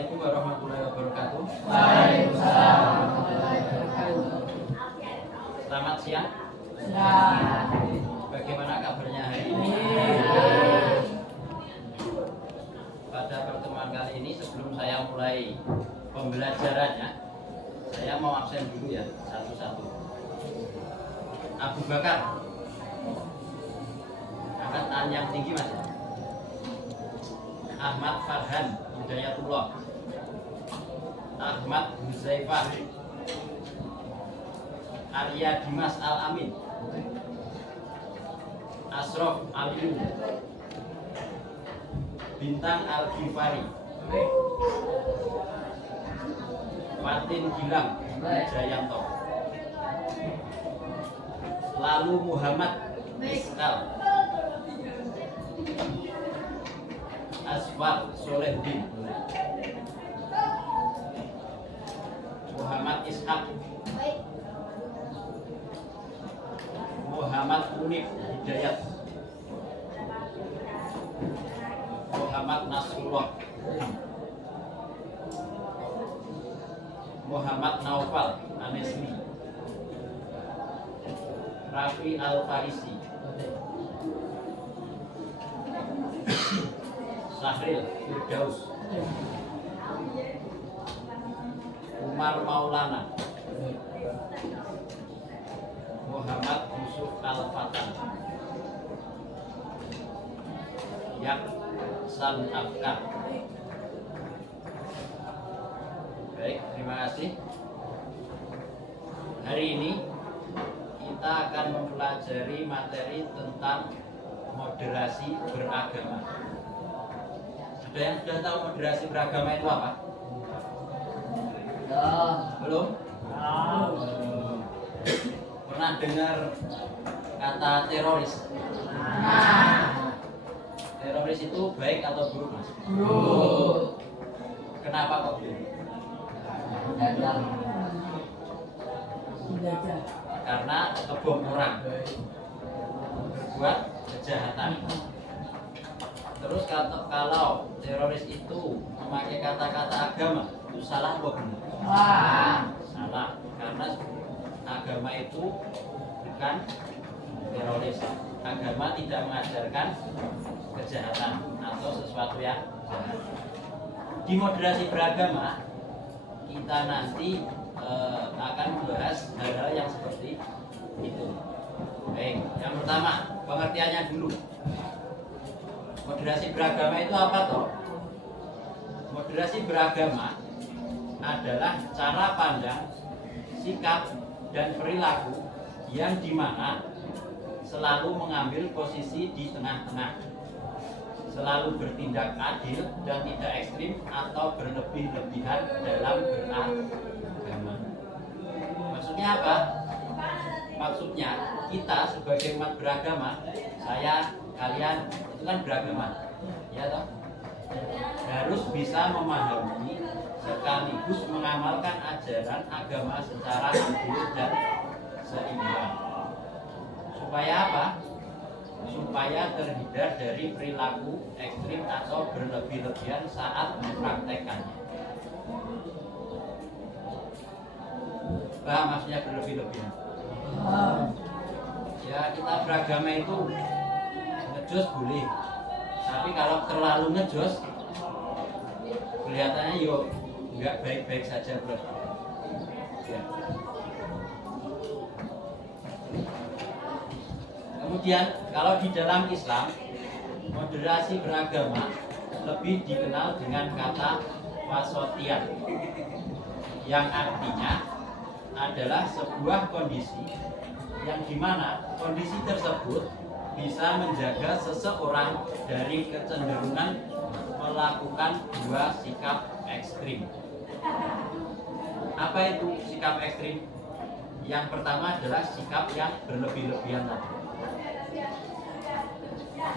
Assalamualaikum warahmatullahi wabarakatuh. Waalaikumsalam warahmatullahi wabarakatuh. Selamat siang. Bagaimana kabarnya hari ini? Pada pertemuan kali ini sebelum saya mulai pembelajarannya, saya mau absen dulu ya satu-satu. Abu Bakar, angkat tangan yang tinggi mas. Ahmad Farhan Hidayatullah, Ahmad Huzaifah, Arya Dimas Al-Amin, Asrof Aliyu, Bintang Al-Ghifari, Fatin Gilang Jayanto, lalu Muhammad Iskal, Asfar Solehdin, Muhammad Ishak, Muhammad Munif Hidayat, Muhammad Nasrullah, Muhammad Naufal Anesmi, Rafi Al-Farisi, Sahril Firdaus, Umar Maulana, Muhammad Yusuf Al-Fatan, Yaksan Afkar. Baik, terima kasih. Hari ini kita akan mempelajari materi tentang moderasi beragama. Ada yang sudah tahu moderasi beragama itu apa? Belum? Pernah dengar kata teroris? Teroris itu baik atau buruk mas? Buruk. Kenapa kok buruk? Karena ngebom orang, buat kejahatan. Terus kalau teroris itu memakai kata-kata agama, itu salah atau benar? Salah, karena agama itu bukan teroris. Agama tidak mengajarkan kejahatan atau sesuatu yang jahat. Di moderasi beragama kita nanti akan membahas hal-hal yang seperti itu. Baik, yang pertama pengertiannya dulu. Moderasi beragama itu apa toh? Moderasi beragama adalah cara pandang, sikap, dan perilaku yang dimana selalu mengambil posisi di tengah-tengah, selalu bertindak adil dan tidak ekstrim atau berlebih-lebihan dalam beragama. Maksudnya apa? Maksudnya kita sebagai umat beragama, saya, kalian itu kan beragama, ya toh? Harus bisa memahami sekaligus mengamalkan ajaran agama secara adil dan seimbang. Supaya apa? Supaya terhindar dari perilaku ekstrim atau berlebih-lebihan saat mempraktekannya. Paham maksudnya berlebih-lebihan? Ya, kita beragama itu ngejos boleh, tapi kalau terlalu ngejos kelihatannya yuk nggak baik-baik saja bro. Ya. Kemudian kalau di dalam Islam, moderasi beragama lebih dikenal dengan kata wasatiyah, yang artinya adalah sebuah kondisi yang dimana kondisi tersebut bisa menjaga seseorang dari kecenderungan melakukan dua sikap ekstrim. Apa itu sikap ekstrim? Yang pertama adalah sikap yang berlebih-lebihan tadi.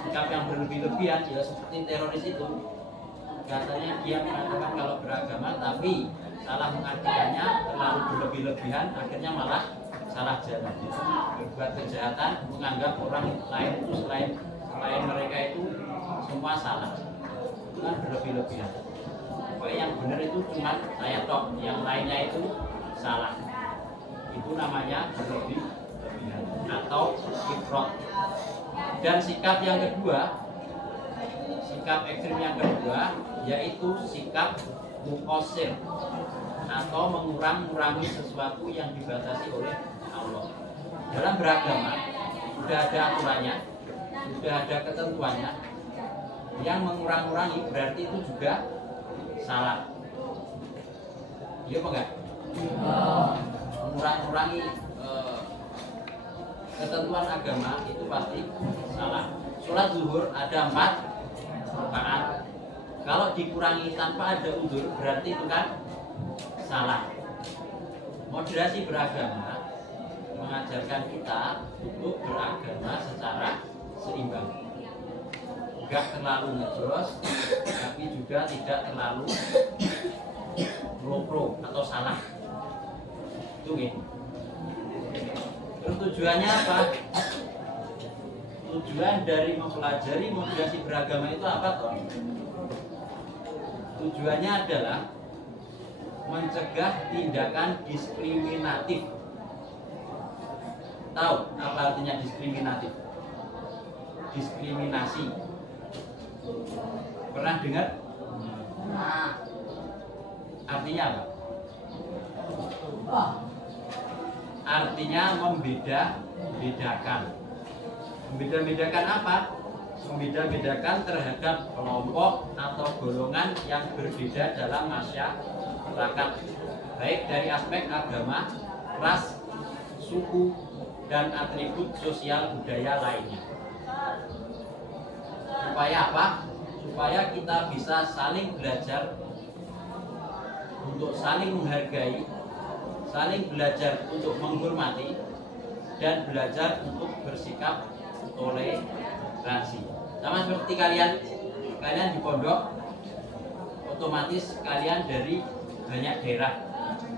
Sikap yang berlebih-lebihan ya seperti teroris itu. Katanya dia mengatakan kalau beragama, tapi salah mengartikannya, terlalu berlebih-lebihan, akhirnya malah salah jalan. Berbuat kejahatan, menganggap orang lain itu selain mereka itu semua salah. Itu kan berlebih-lebihan. pokoknya yang benar itu cuma saya tok, yang lainnya itu salah. Itu namanya berlebih-lebihan atau ifrat. Dan sikap yang kedua, sikap ekstrim yang kedua yaitu sikap mukosir atau mengurang-kurangi sesuatu yang dibatasi oleh Allah. Dalam beragama sudah ada aturannya, sudah ada ketentuannya. Yang mengurang-kurangi berarti itu juga salah. Iya apa enggak? Mengurang-kurangi ketentuan agama itu pasti salah. Sholat zuhur ada 4 rakaat. Kalau dikurangi tanpa ada udzur berarti itu kan salah. Moderasi beragama mengajarkan kita untuk beragama secara seimbang. Enggak terlalu ngejos, tapi juga tidak terlalu pro atau salah. Itu gitu. Terus tujuannya apa? Tujuan dari mempelajari moderasi beragama itu apa toh? Tujuannya adalah mencegah tindakan diskriminatif. Tahu apa artinya diskriminatif? Diskriminasi. Pernah dengar? Artinya apa? Artinya membeda-bedakan. Membeda-bedakan apa? Membeda-bedakan terhadap kelompok atau golongan yang berbeda dalam masyarakat, baik dari aspek agama, ras, suku, dan atribut sosial budaya lainnya. Supaya apa? Supaya kita bisa saling belajar untuk saling menghargai, saling belajar untuk menghormati, dan belajar untuk bersikap toleransi. Sama seperti kalian di pondok, otomatis kalian dari banyak daerah,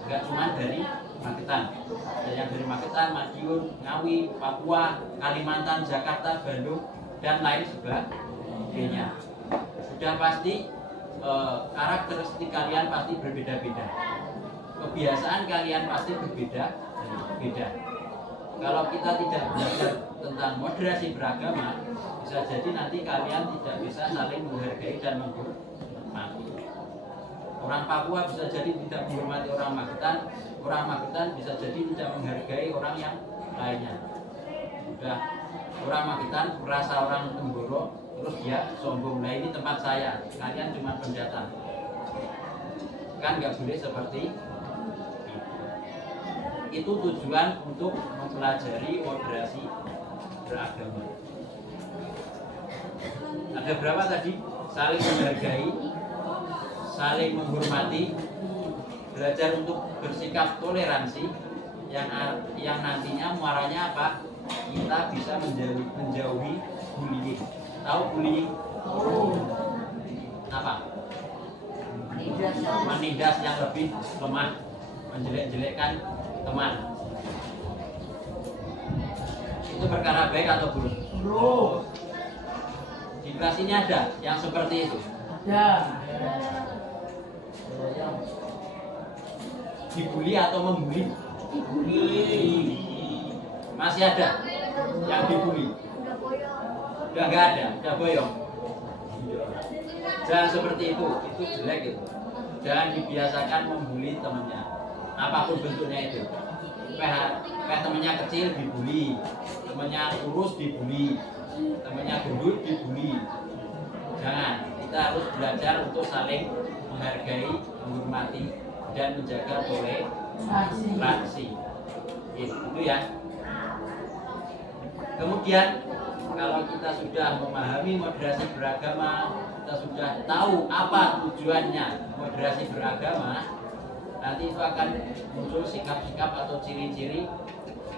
nggak cuma dari Magetan. Ada yang dari Magetan, Madiun, Ngawi, Papua, Kalimantan, Jakarta, Bandung, dan lain sebagainya. Sudah pasti karakteristik kalian pasti berbeda-beda. Kebiasaan kalian pasti berbeda-beda. Kalau kita tidak belajar tentang moderasi beragama, bisa jadi nanti kalian tidak bisa saling menghargai dan menghormati. Orang Papua bisa jadi tidak menghormati orang Magetan bisa jadi tidak menghargai orang yang lainnya. Sudah orang Magetan merasa orang Tenggoro, terus dia sombong, nah ini tempat saya, kalian cuma pendatang. Kan nggak boleh seperti itu. Tujuan untuk mempelajari moderasi beragama. Ada berapa tadi? Saling menghargai, saling menghormati, belajar untuk bersikap toleransi, yang nantinya muaranya apa? Kita bisa menjauhi bullying. Tahu bullying? Apa? Menindas yang lebih lemah, menjelek-jelekkan teman. Itu perkara baik atau buruk? Di kelas ini ada yang seperti itu? Ada. Dibully atau membuli? Masih ada yang dibully? Udah nggak ada, udah boyong. Jangan seperti itu jelek itu. Jangan dibiasakan membuli temannya, apapun bentuknya itu. Temannya kecil dibully, temannya kurus dibully, temannya gendut dibully. Jangan. Kita harus belajar untuk saling menghargai, menghormati, dan menjaga toleransi. Itu ya. Kemudian kalau kita sudah memahami moderasi beragama, kita sudah tahu apa tujuannya moderasi beragama, nanti itu akan muncul sikap-sikap atau ciri-ciri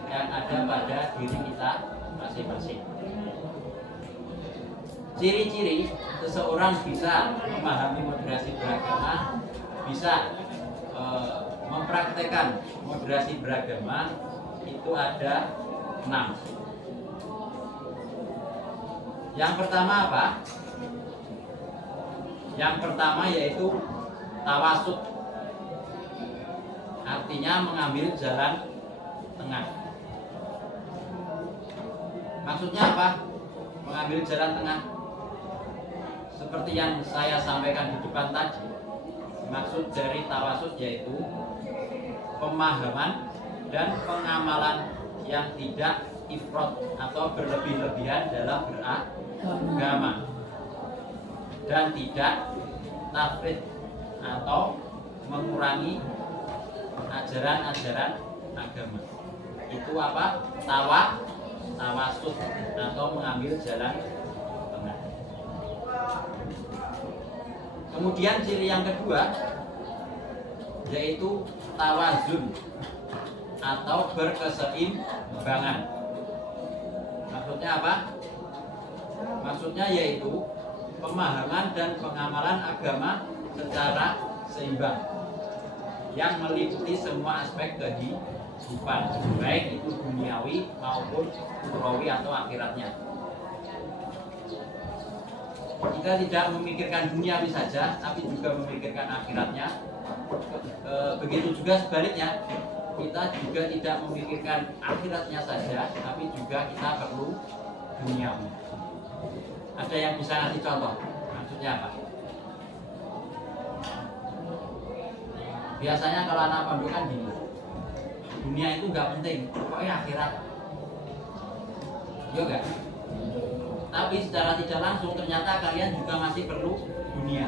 yang ada pada diri kita masing-masing. Ciri-ciri seseorang bisa memahami moderasi beragama, bisa mempraktekkan moderasi beragama, itu ada 6. Yang pertama apa? Yang pertama yaitu tawasud, artinya mengambil jalan tengah. Maksudnya apa? Mengambil jalan tengah. Seperti yang saya sampaikan di depan tadi, maksud dari tawasud yaitu pemahaman dan pengamalan yang tidak ifrat atau berlebih-lebihan dalam beragama, dan tidak tafrid atau mengurangi ajaran-ajaran agama. Itu apa? Tawasud atau mengambil jalan tengah. Kemudian ciri yang kedua yaitu tawazun atau berkeseimbangan. Maksudnya apa? Maksudnya yaitu pemahaman dan pengamalan agama secara seimbang yang meliputi semua aspek kehidupan, baik itu duniawi maupun ukhrawi atau akhiratnya. Kita tidak memikirkan duniawi saja, tapi juga memikirkan akhiratnya. Begitu juga sebaliknya, kita juga tidak memikirkan akhiratnya saja, tapi juga kita perlu duniawi. Ada yang bisa ngasih contoh? Maksudnya apa? Biasanya kalau anak pondok kan gini, dunia itu nggak penting, pokoknya akhirat. Iya nggak? Tapi secara tidak langsung ternyata kalian juga masih perlu dunia.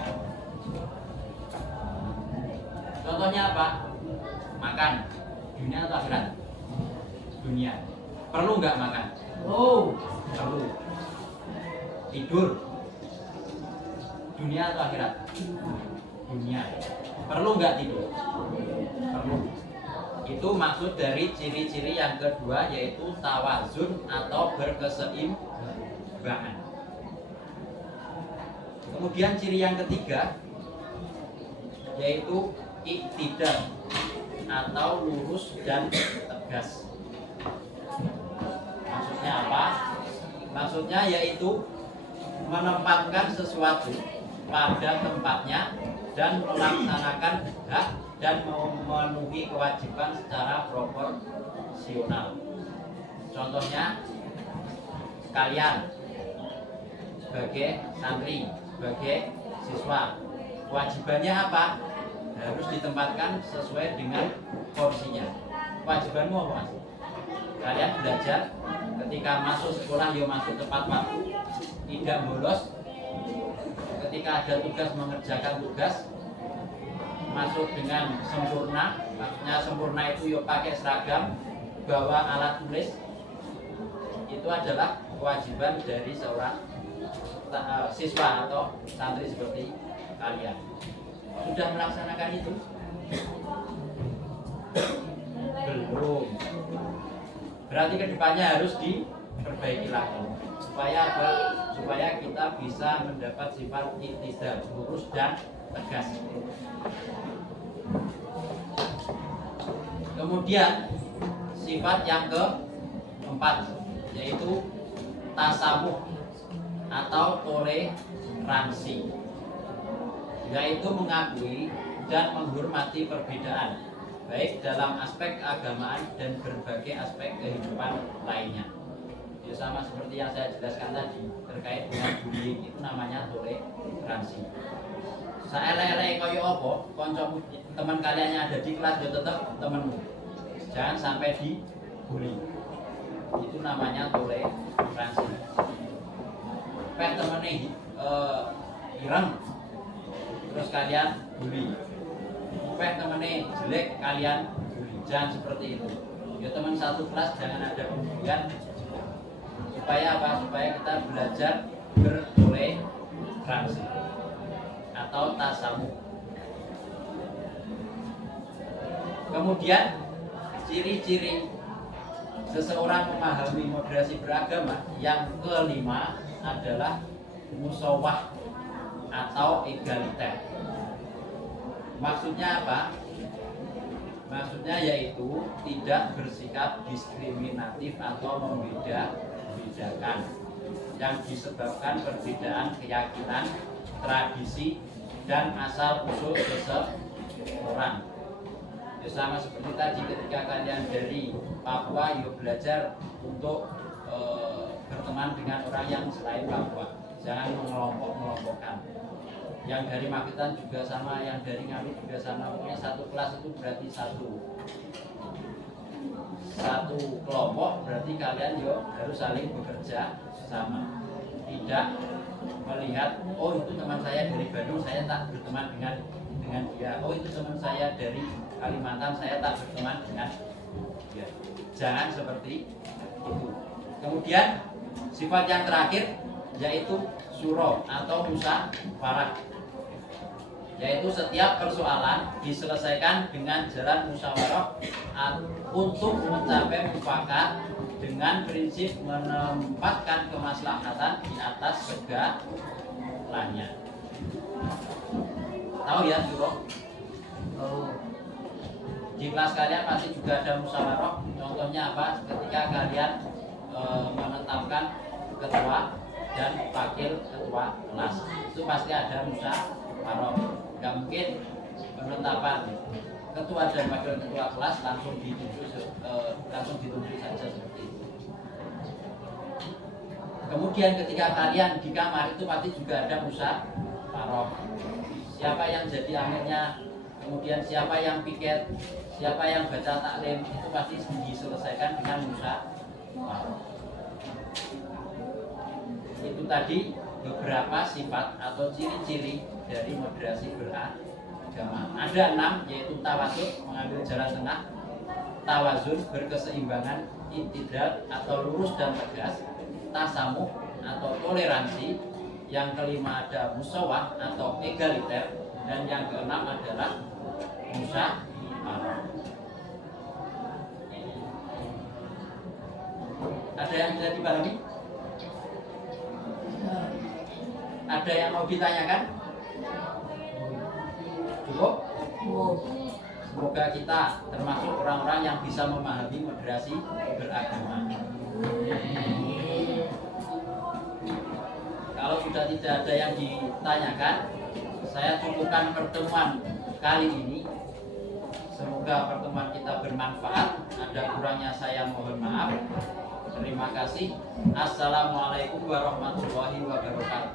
Contohnya apa? Makan. Dunia atau akhirat? Dunia. Perlu nggak makan? Oh, Perlu. Tidur. Dunia atau akhirat? Dunia. Perlu nggak tidur? Perlu. Itu maksud dari ciri-ciri yang kedua yaitu tawazun atau berkeseimbangan. Kemudian ciri yang ketiga yaitu iktidal atau lurus dan tegas. Maksudnya apa? Maksudnya yaitu menempatkan sesuatu pada tempatnya dan melaksanakan hak dan memenuhi kewajiban secara proporsional. Contohnya kalian sebagai santri, sebagai siswa, kewajibannya apa? Harus ditempatkan sesuai dengan porsinya. Kewajibanmu apa mas? Kalian belajar, ketika masuk sekolah ya masuk tepat waktu, tidak bolos. Ketika ada tugas mengerjakan tugas, masuk dengan sempurna. Maksudnya sempurna itu yuk pakai seragam, bawa alat tulis. Itu adalah kewajiban dari seorang siswa atau santri seperti kalian. Sudah melaksanakan itu? Belum. Berarti kedepannya harus diperbaiki lagi. Supaya apa? Supaya kita bisa mendapat sifat iktidal, lurus dan tegas. Kemudian sifat yang keempat yaitu tasamuh atau toleransi, yaitu mengakui dan menghormati perbedaan baik dalam aspek keagamaan dan berbagai aspek kehidupan lainnya. Ya sama seperti yang saya jelaskan tadi terkait dengan bullying, itu namanya toleransi. Saelek-elek kaya apa, kancamu teman kalian yang ada di kelas ya tetap temanmu. Jangan sampai dibully. Itu namanya toleransi. Peh temennya ireng, terus kalian bully. Peh temennya jelek, kalian bully. Jangan seperti itu. Ya teman satu kelas jangan ada pembulian. Supaya apa? Supaya kita belajar bertoleransi atau tasamuh. Kemudian ciri-ciri seseorang memahami moderasi beragama yang kelima adalah musawah atau egaliter. Maksudnya apa? Maksudnya yaitu tidak bersikap diskriminatif atau membeda-bedakan yang disebabkan perbedaan keyakinan, tradisi, dan asal usul seseorang. Ya, sama seperti tadi ketika kalian dari Papua, yuk belajar untuk berteman dengan orang yang selain Papua. Jangan mengelompok-mengelompokkan. Yang dari Magetan juga sama, yang dari Ngawi juga sama. Pokoknya satu kelas itu berarti satu kelompok, berarti kalian yuk harus saling bekerja sama. Tidak melihat, oh itu teman saya dari Bandung, saya tak berteman dengan dia. Oh itu teman saya dari Kalimantan, saya tak berteman dengan dia. Jangan seperti itu. Kemudian sifat yang terakhir yaitu suro atau musyawarah, yaitu setiap persoalan diselesaikan dengan jalan musyawarah untuk mencapai mufakat dengan prinsip menempatkan kemaslahatan di atas segalanya. Tahu ya suro? Di kelas kalian pasti juga ada musyawarah. Contohnya apa? Ketika kalian menetapkan ketua dan wakil ketua kelas, itu pasti ada musyawarah. Gak mungkin penetapan ketua dan wakil ketua kelas langsung ditunjuk saja seperti itu. Kemudian ketika kalian di kamar itu pasti juga ada musyawarah. Siapa yang jadi amirnya, kemudian siapa yang piket, siapa yang baca taklim, itu pasti diselesaikan dengan musyawarah. Itu tadi beberapa sifat atau ciri-ciri dari moderasi beragama. Ada 6, yaitu tawasud, mengambil jalan tengah, tawazun, berkeseimbangan, intidal atau lurus dan tegas, tasamuh atau toleransi, yang kelima ada musawah atau egaliter, dan yang keenam adalah musyawarah. Ada yang bisa dipahami? Ada yang mau ditanyakan? Cukup? Semoga kita termasuk orang-orang yang bisa memahami moderasi beragama. Kalau sudah tidak ada yang ditanyakan, saya cukupkan pertemuan kali ini. Semoga pertemuan kita bermanfaat. Ada kurangnya saya mohon maaf. Terima kasih. Assalamualaikum warahmatullahi wabarakatuh.